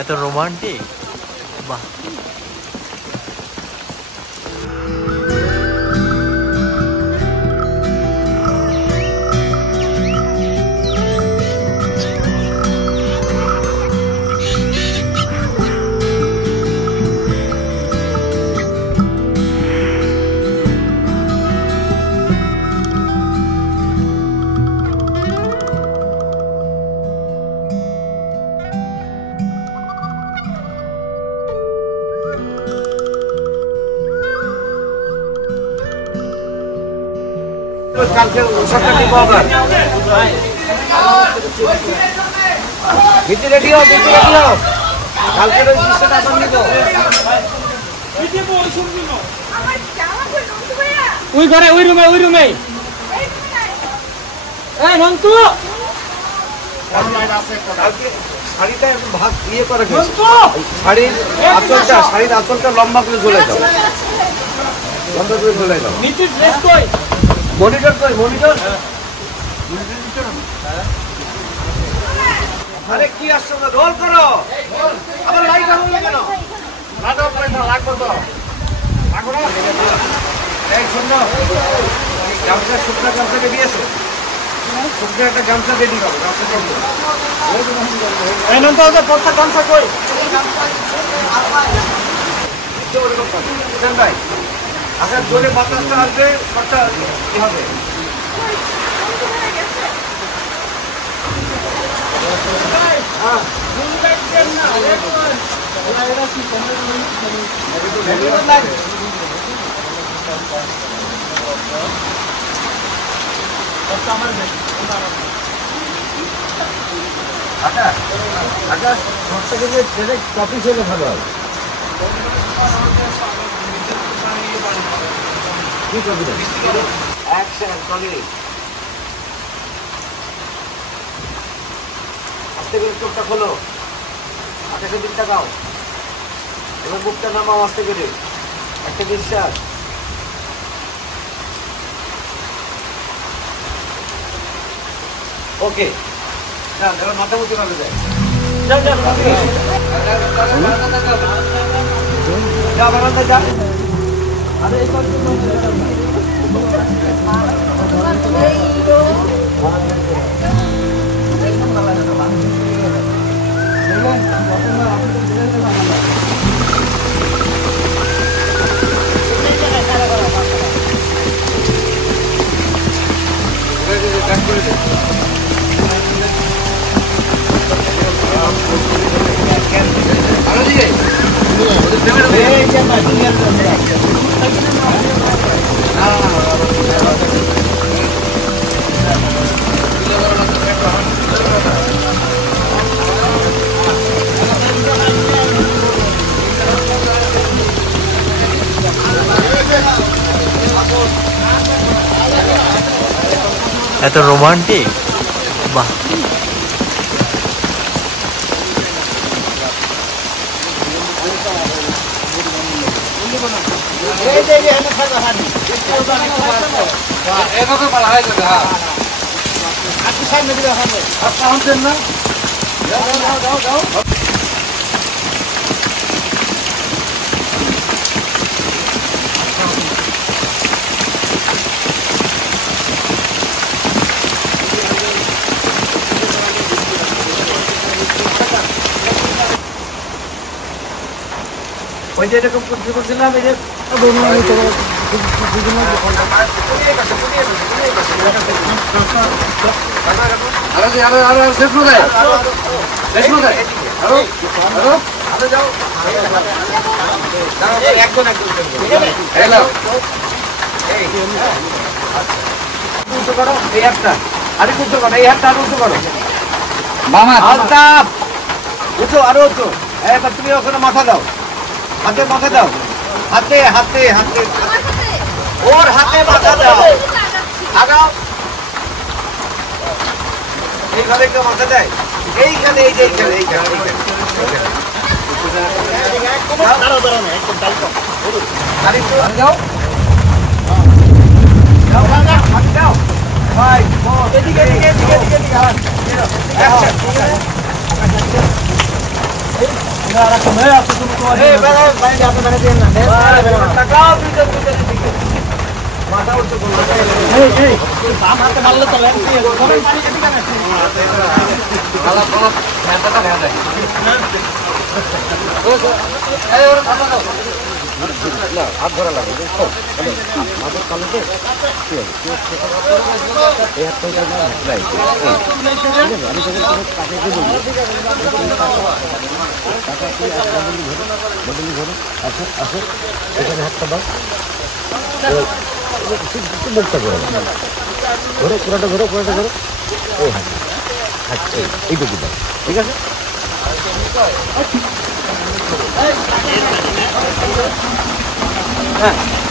এত রোমান্টিক, বাহ। কালকে ওষুধটা কি পাওয়া ভিতরে রেডি হও, ভিতরে রেডি হও, কালকের ওই দৃশ্যটা আবার নিব। ওই ঘরে, ওই রুমে, ওই রুমে। এই নন্তু, কালকে শাড়িটা একটু ভাগ ইয়ে করে গেছে, শাড়ির আঁচলটা লম্বা করে ঝুলে দাও, লম্বা করে ঝুলে দাও। নিচে ড্রেস কই? মনিটর কই, মনিটর? আরে কি আসছে না, রোল করো। আবার লাইট অন হলো কেন? লাইট অফ করে দাও, লাগবে তো। লাগবে না? এই শোনো, গামছা, শুকনা গামছা রেডি আছে? শুকনা একটা গামছা রেডি করো, গামছা রেডি করো। এই নন্তু, ওই পড়তা গামছা কই? বুঝলেন ভাই? আচ্ছা, জোরে বাতাসটা আসবে, কথা কি হবে? আচ্ছা আচ্ছা, সবথেকে যে ডাইরেক্ট টপিক হলে ভালো হয়। কি করবি? অ্যাকশন, চলে। আস্তে করে চোখটা খোলো, আকাশের দিকটা গাও, এবার বুকটা নামাও আস্তে করে, একটা বিশ্বাস। ওকে, না এবার মাথা মুখে ভাবে যায়। যা বারান্দা যা। আরে এই এত রোমান্টিক, বাহ। এভাবে বলা হয় না। আপনি সামনে দিলে হবে, আপনার না। যাও যাও যাও। ওই যে এরকম করতে করছিলাম, এই যে আরো উঁচু। এবার তুমি ওখানে মাথা দাও, হাতে মাথা দাও, হাতে হাতে হাতে, ওর হাতে মাথা দাও, আগাও। এইভাবে কেউ মাথা দেয়? এইখানে, এই যে এইখানে, এইখানে যাও যাও, ভাই এদিকে এদিকে এদিকে এদিকে এদিকে। হাত ধরা লাগে এখানে হাতটা দাও মুখটা ঘোরো ঘোরো পুরোটা ঘোরো পুরোটা ঘোরো এই হাত এইটুকু দাও ঠিক আছে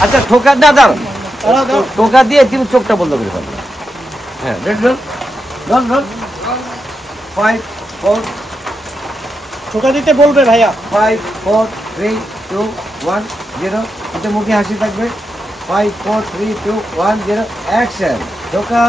আচ্ছা ঠোকা না দাও টোকা দিয়ে তুমি চোখটা বন্ধ করে ফেলো হ্যাঁ রন 5 4 টোকা দিতে বলবে ভাইয়া 5 4 3 2 1 0 এটা মুখে হাসি থাকবে 5 4 3 2 1 0 অ্যাকশন টোকা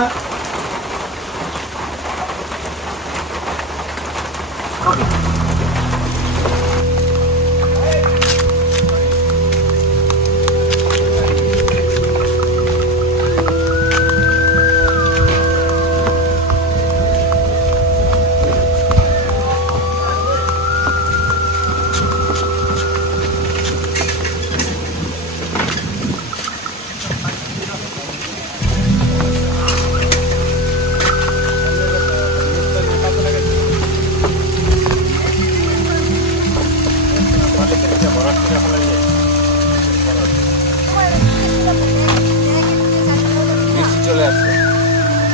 চলে আসছে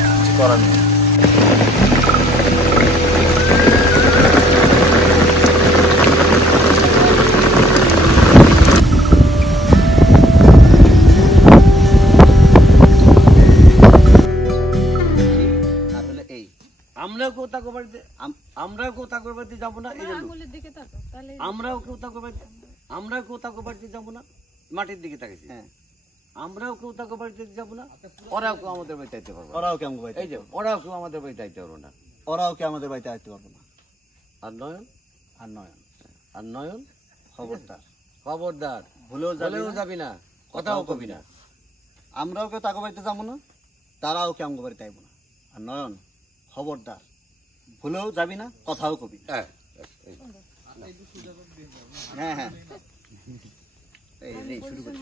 কিছু করার নেই আমরাও কেউ তাকে বাড়িতে যাবো না এই জন্য আমরাও কেউ তাকে বাড়িতে যাবো না মাটির দিকে তাকাইছি আমরাও কেউ তাকে বাড়িতে যাবো না ওরাও কেউ আমাদের বাড়িতে আইতে পারবো ওরাও কেমন ভাই এই যে ওরাও কেউ আমাদের বাড়িতে আইতে পারবো না ওরাও কে আমাদের বাড়িতে আসতে পারবো না আর নয়ন আর নয়ন খবরদার ভুলেও যাবি না কথাও কবি না আমরাও কেউ তাকে বাড়িতে যাবো না তারাও কে আমাকে বাড়িতে আইবো না আর নয়ন খবরদার ভুলেও যাবি না কথাও কবি হ্যাঁ হ্যাঁ এই শুরু করি